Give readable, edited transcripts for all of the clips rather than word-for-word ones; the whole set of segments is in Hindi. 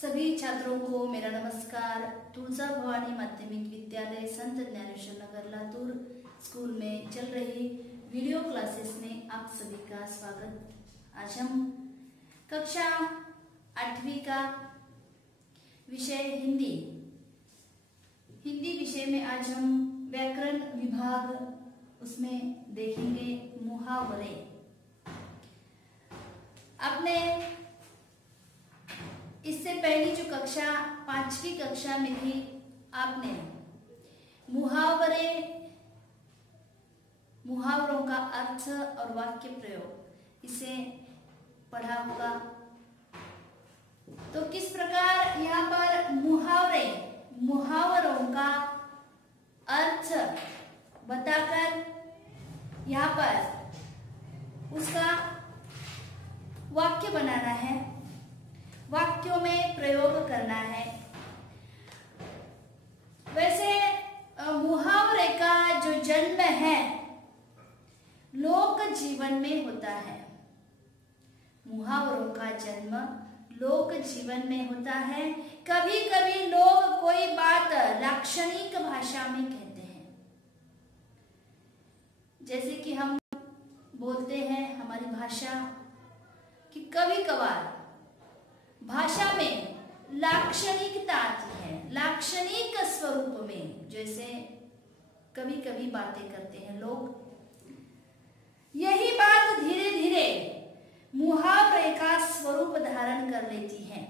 सभी छात्रों को मेरा नमस्कार। तुलसा भवानी माध्यमिक विद्यालय संत ज्ञानेश्वर नगर लातूर स्कूल में चल रही वीडियो क्लासेस में आप सभी का स्वागत। आज हम कक्षा 8वीं का विषय हिंदी विषय में आज हम व्याकरण विभाग उसमें देखेंगे मुहावरे। आपने इससे पहली जो कक्षा 5वीं कक्षा में थी, आपने मुहावरों का अर्थ और वाक्य प्रयोग इसे पढ़ा होगा। तो किस प्रकार यहाँ पर मुहावरों का अर्थ बताकर यहाँ पर उसका वाक्य बनाना है, वाक्यों में प्रयोग करना है। वैसे मुहावरे का जो जन्म है लोक जीवन में होता है। मुहावरों का जन्म लोक जीवन में होता है। कभी कभी लोग कोई बात लाक्षणिक भाषा में कहते हैं, जैसे कि हम बोलते हैं हमारी भाषा कि कभी कभार भाषा में लाक्षणिकता आती है, लाक्षणिक स्वरूप में जैसे कभी कभी बातें करते हैं लोग। यही बात धीरे धीरे मुहावरे का स्वरूप धारण कर लेती है।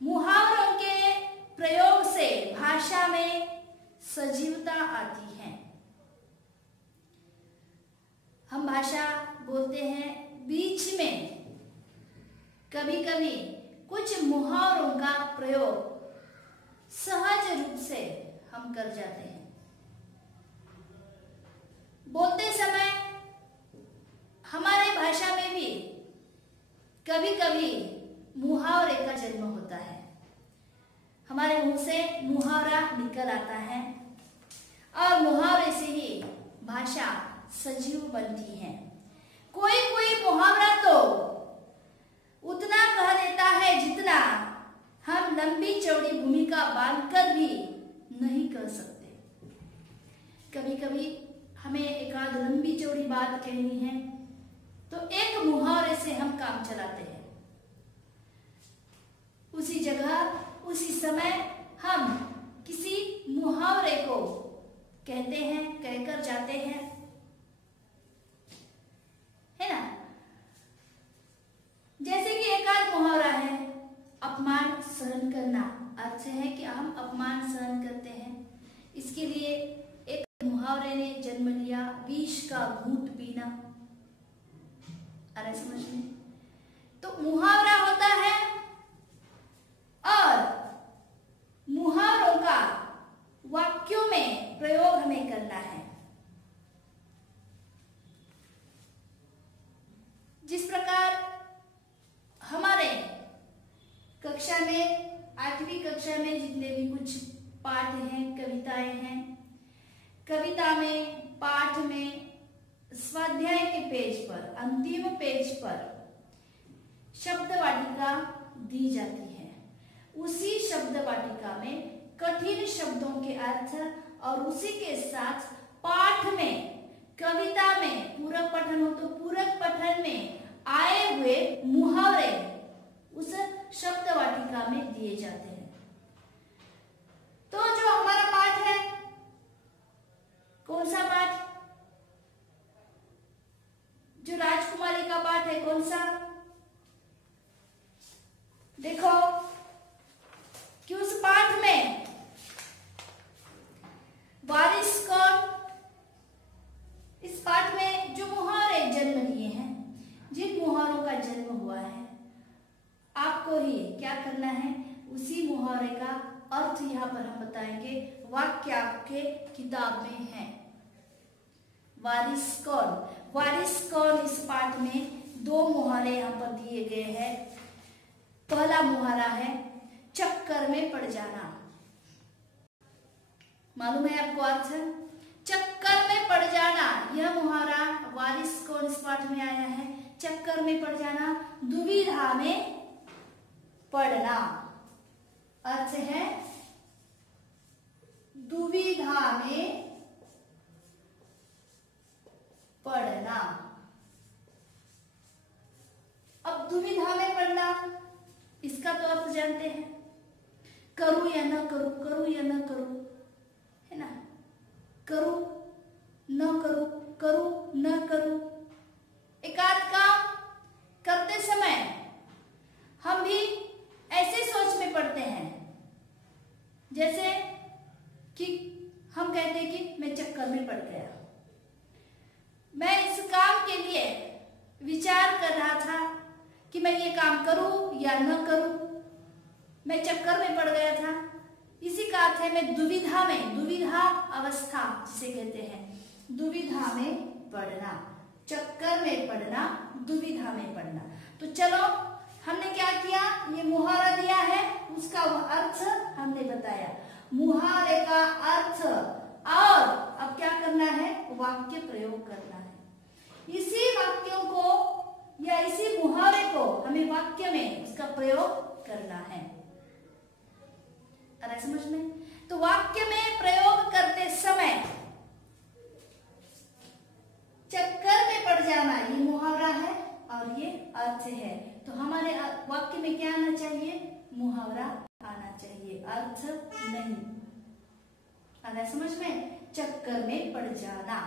मुहावरों के प्रयोग से भाषा में सजीवता आती है। हम भाषा बोलते हैं, बीच में कभी कभी कुछ मुहावरों का प्रयोग सहज रूप से हम कर जाते हैं। बोलते समय हमारे भाषा में भी कभी कभी मुहावरे का जन्म होता है। हमारे मुंह से मुहावरा निकल आता है और मुहावरे से ही भाषा सजीव बनती है। कोई कोई मुहावरा तो उतना कह देता है जितना हम लंबी चौड़ी भूमिका बांधकर भी नहीं कर सकते। कभी कभी हमें एक आध लंबी चौड़ी बात कहनी है तो एक मुहावरे से हम काम चलाते हैं। उसी जगह उसी समय हम किसी मुहावरे को कहते हैं, कहकर जाते हैं, है ना। जैसे कि एक आध मुहावरा है, अपमान सहन करना। अर्थ है कि हम अपमान सहन करते हैं। इसके लिए एक मुहावरे ने जन्म लिया, विष का घूंट पीना। आ रहा है समझ में? तो मुहावरा होता है और मुहावरों का वाक्यों में प्रयोग हमें करना है। जिस प्रकार हमारे कक्षा में 8वीं कक्षा में जितने भी कुछ पाठ हैं, कविताएं हैं, कविता में, पाठ में, स्वाध्याय के पेज पर, अंतिम पेज पर शब्द वाटिका दी जाती है। उसी शब्द वाटिका में कठिन शब्दों के अर्थ और उसी के साथ पाठ में, कविता में पूरक पठन हो तो पूरक पठन में आए हुए मुहावरे उस शब्द वाटिका में दिए जाते हैं। तो जो हमारा पाठ है, कौन सा पाठ? जो राजकुमारी का पाठ है, कौन सा? देखो कि उस पाठ में वारिस कौन? इस पाठ में जो मुहावरे जन्म लिए हैं, जिन मुहावरों का जन्म हुआ है, आपको ही क्या करना है, उसी मुहावरे का अर्थ यहाँ पर हम बताएंगे। वाक्य आपके किताब में है। वारिस कौन? वारिस कौन इस पाठ में 2 मुहावरे यहाँ पर दिए गए हैं। पहला मुहावरा है चक्कर में पड़ जाना। मालूम है आपको अर्थ? चक्कर में पड़ जाना। यह मुहावरा वारिस कौन इस पाठ में आया है। चक्कर में पड़ जाना, दुविधा में पढ़ना। अर्थ है दुविधा में पढ़ना। अब दुविधा में पढ़ना, इसका तो अर्थ जानते हैं, करूं या न करूं, करूं या न करूं, है ना। करूं न करूं, करूं न करूं। एकाध काम करते समय हम भी ऐसे सोच में पड़ते हैं, जैसे कि हम कहते हैं कि मैं चक्कर में पड़ गया। मैं इस काम के लिए विचार कर रहा था कि मैं ये काम करूं या न करूं, मैं चक्कर में पड़ गया था। इसी का अर्थ है मैं दुविधा में, दुविधा अवस्था जिसे कहते हैं, दुविधा में पढ़ना, चक्कर में पढ़ना, दुविधा में पढ़ना। तो चलो हमने क्या किया, ये मुहावरा दिया है, उसका अर्थ हमने बताया, मुहावरे का अर्थ, और अब क्या करना है, वाक्य प्रयोग करना है। इसी वाक्यों को या इसी मुहावरे को हमें वाक्य में उसका प्रयोग करना है। आ रहा है समझ में? तो वाक्य में प्रयोग करते समय चक्कर में पड़ जाना ये मुहावरा है और ये अर्थ है। तो हमारे वाक्य में क्या आना चाहिए, मुहावरा आना चाहिए, अर्थ नहीं। आ रहा है समझ में? चक्कर में पड़ जाना।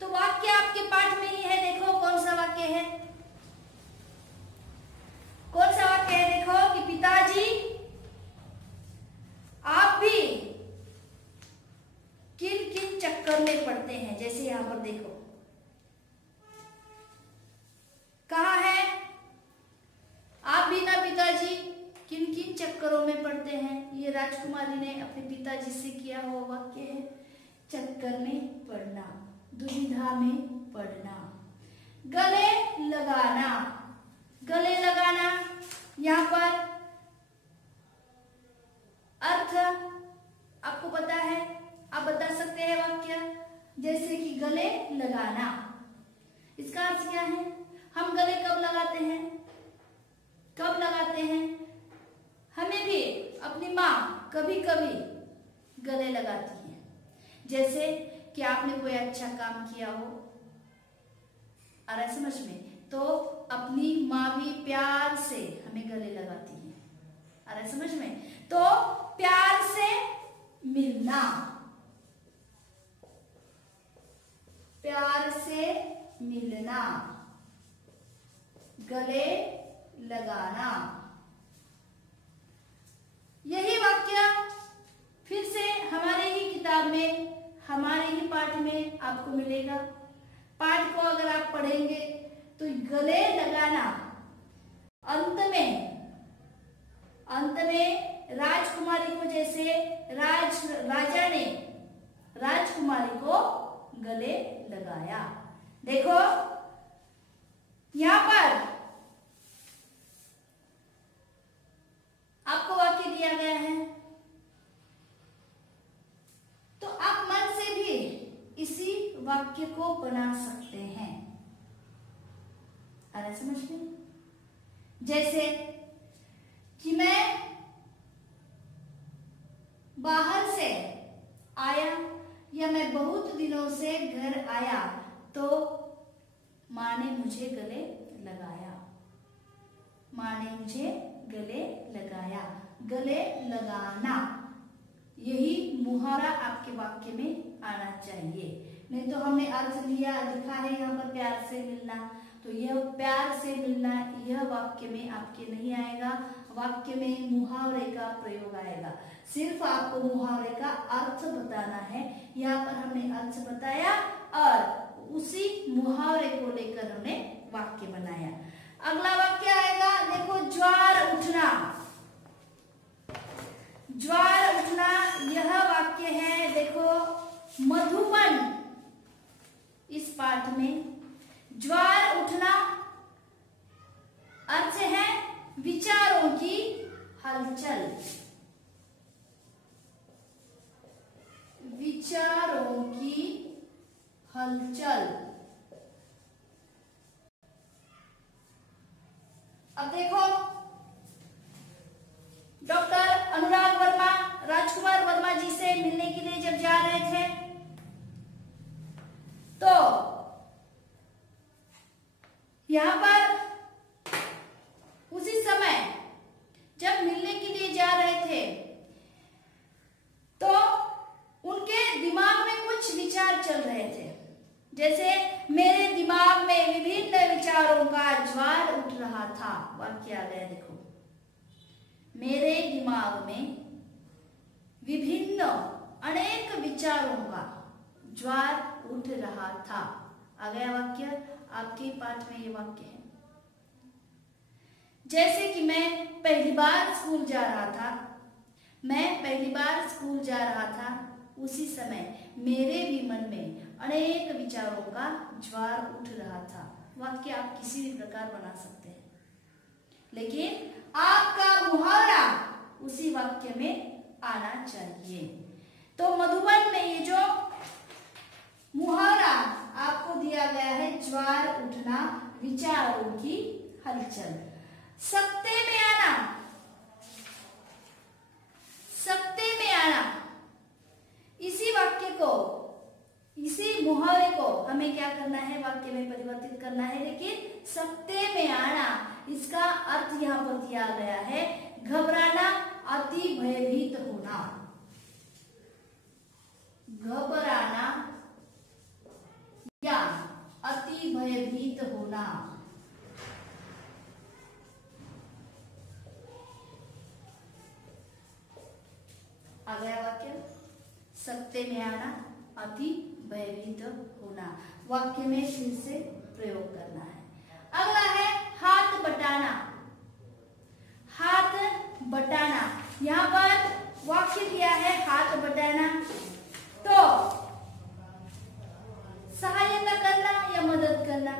तो वाक्य आपके पाठ में ही है, देखो कौन सा वाक्य है, कौन सा वाक्य है, देखो कि पिताजी आप भी किन किन चक्कर में पड़ते हैं। जैसे यहां पर देखो कहा है, आप भी ना पिताजी किन किन चक्करों में पड़ते हैं। ये राजकुमारी ने अपने पिताजी से किया हुआ वाक्य है। चक्कर में पड़ना, दुविधा में पड़ना। गले लगाना, गले लगाना, यहां पर अर्थ आपको पता है, आप बता सकते हैं वाक्य, जैसे कि गले लगाना। इसका अर्थ क्या है, हम गले कब लगाते हैं, कब लगाते हैं, हमें भी अपनी माँ कभी कभी गले लगाती है। जैसे कि आपने कोई अच्छा काम किया हो, आ रहा है समझ में, तो अपनी माँ भी प्यार से हमें गले लगाती है। आ रहा है समझ में? तो प्यार से मिलना, प्यार से मिलना, गले लगाना। यही वाक्य फिर से हमारे ही किताब में, हमारे ही पाठ में आपको मिलेगा। पाठ को अगर आप पढ़ेंगे तो गले लगाना, अंत में राजकुमारी को, जैसे राजा ने राजकुमारी को गले लगाया। देखो यहां पर आपको वाक्य दिया गया है, तो आप मन से भी इसी वाक्य को बना सकते हैं। आ रहा है समझ में? जैसे कि मैं बाहर से आया, या मैं बहुत दिनों से घर आया, तो माँ ने मुझे गले लगाया, माँ ने मुझे गले लगाया। गले लगाना, यही मुहावरा आपके वाक्य में आना चाहिए। नहीं तो हमने अर्थ लिया, लिखा है यहाँ पर प्यार से मिलना, तो यह प्यार से मिलना यह वाक्य में आपके नहीं आएगा। वाक्य में मुहावरे का प्रयोग आएगा। सिर्फ आपको मुहावरे का अर्थ बताना है। यहाँ पर हमने अर्थ बताया और उसी मुहावरे को लेकर हमने वाक्य बनाया। अगला वाक्य आएगा, देखो ज्वार उठना। ज्वार उठना यह वाक्य है, देखो मधुबन इस पाठ में। ज्वार उठना अर्थ है विचारों की हलचल, विचारों की हलचल। अब देखो यहाँ पर उसी समय जब मिलने के लिए जा रहे थे तो उनके दिमाग में कुछ विचार चल रहे थे। जैसे मेरे दिमाग में विभिन्न विचारों का ज्वार उठ रहा था। वाक्य आ गया, देखो, मेरे दिमाग में विभिन्न अनेक विचारों का ज्वार उठ रहा था। आ गया वाक्य, आपके पाठ में ये वाक्य है। जैसे कि मैं पहली बार स्कूल जा रहा था, उसी समय मेरे भी मन में अनेक विचारों का ज्वार उठ रहा था। वाक्य आप किसी भी प्रकार बना सकते हैं, लेकिन आपका मुहावरा उसी वाक्य में आना चाहिए। तो मधुबन में ये जो मुहावरा आपको दिया गया है, ज्वार उठना, विचारों की हलचल, सकते में आना, सकते में आना, इसी वाक्य को, इसी मुहावरे को हमें क्या करना है, वाक्य में परिवर्तित करना है। लेकिन सकते में आना, इसका अर्थ यहाँ पर दिया गया है घबराना, अति भयभीत होना। घबराना या अति भयभीत होना। आ गया वाक्य, सकते में आना, अति भयभीत होना। वाक्य में फिर से प्रयोग करना है। अगला है हाथ बटाना। हाथ बटाना, यहाँ पर वाक्य दिया है हाथ बटाना, तो सहायता करना या मदद करना।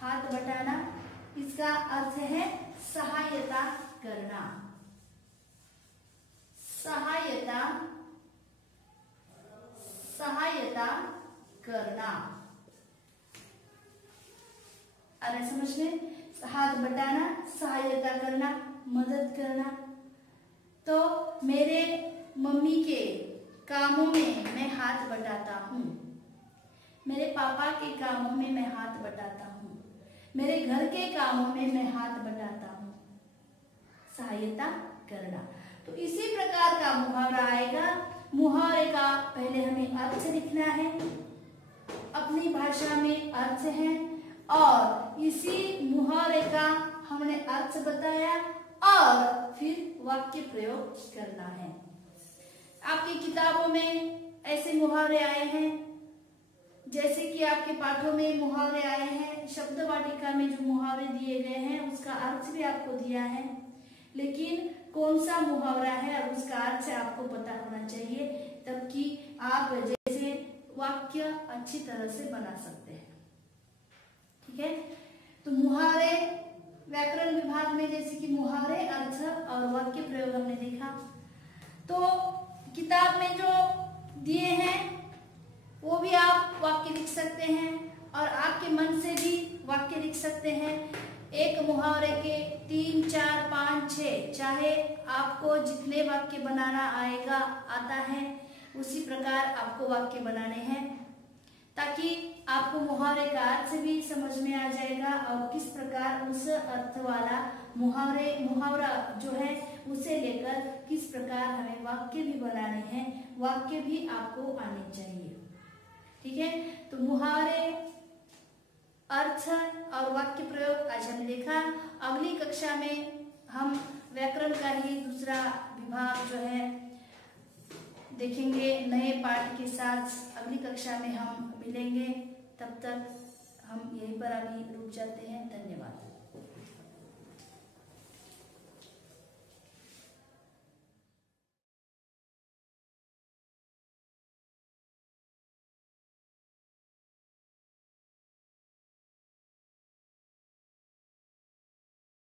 हाथ बटाना, इसका अर्थ है सहायता करना, सहायता, सहायता करना। आ रहा है समझ में? हाथ बटाना, सहायता करना, मदद करना। तो मेरे मम्मी के कामों में मैं हाथ बटाता हूँ, मेरे पापा के कामों में मैं हाथ बटाता हूँ, मेरे घर के कामों में मैं हाथ बटाता हूँ। सहायता करना। तो इसी प्रकार का मुहावरा आएगा। मुहावरे का पहले हमें अर्थ लिखना है, अपनी भाषा में अर्थ है, और इसी मुहावरे का हमने अर्थ बताया और फिर वाक्य प्रयोग करना है। आपकी किताबों में ऐसे मुहावरे आए हैं, जैसे कि आपके पाठों में मुहावरे आए हैं, शब्द वाटिका में जो मुहावरे दिए गए हैं उसका अर्थ भी आपको दिया है, लेकिन कौन सा मुहावरा है और उसका अर्थ आपको पता होना चाहिए, तब कि आप जैसे वाक्य अच्छी तरह से बना सकते हैं। ठीक है, तो मुहावरे व्याकरण विभाग में जैसे कि मुहावरे, अर्थ और वाक्य प्रयोग हमने देखा। तो किताब में जो दिए हैं वो भी आप वाक्य लिख सकते हैं और आपके मन से भी वाक्य लिख सकते हैं। एक मुहावरे के 3, 4, 5, 6, चाहे आपको जितने वाक्य बनाना आएगा आता है उसी प्रकार आपको वाक्य बनाने हैं, ताकि आपको मुहावरे का अर्थ भी समझ में आ जाएगा और किस प्रकार उस अर्थ वाला मुहावरा जो है उसे लेकर किस प्रकार हमें वाक्य भी बनाने हैं, वाक्य भी आपको आने चाहिए। ठीक है, तो मुहावरे, अर्थ और वाक्य प्रयोग आज हमने देखा। अगली कक्षा में हम व्याकरण का ही दूसरा विभाग जो है देखेंगे नए पाठ के साथ। अगली कक्षा में हम मिलेंगे, तब तक हम यहीं पर अभी रुक जाते हैं।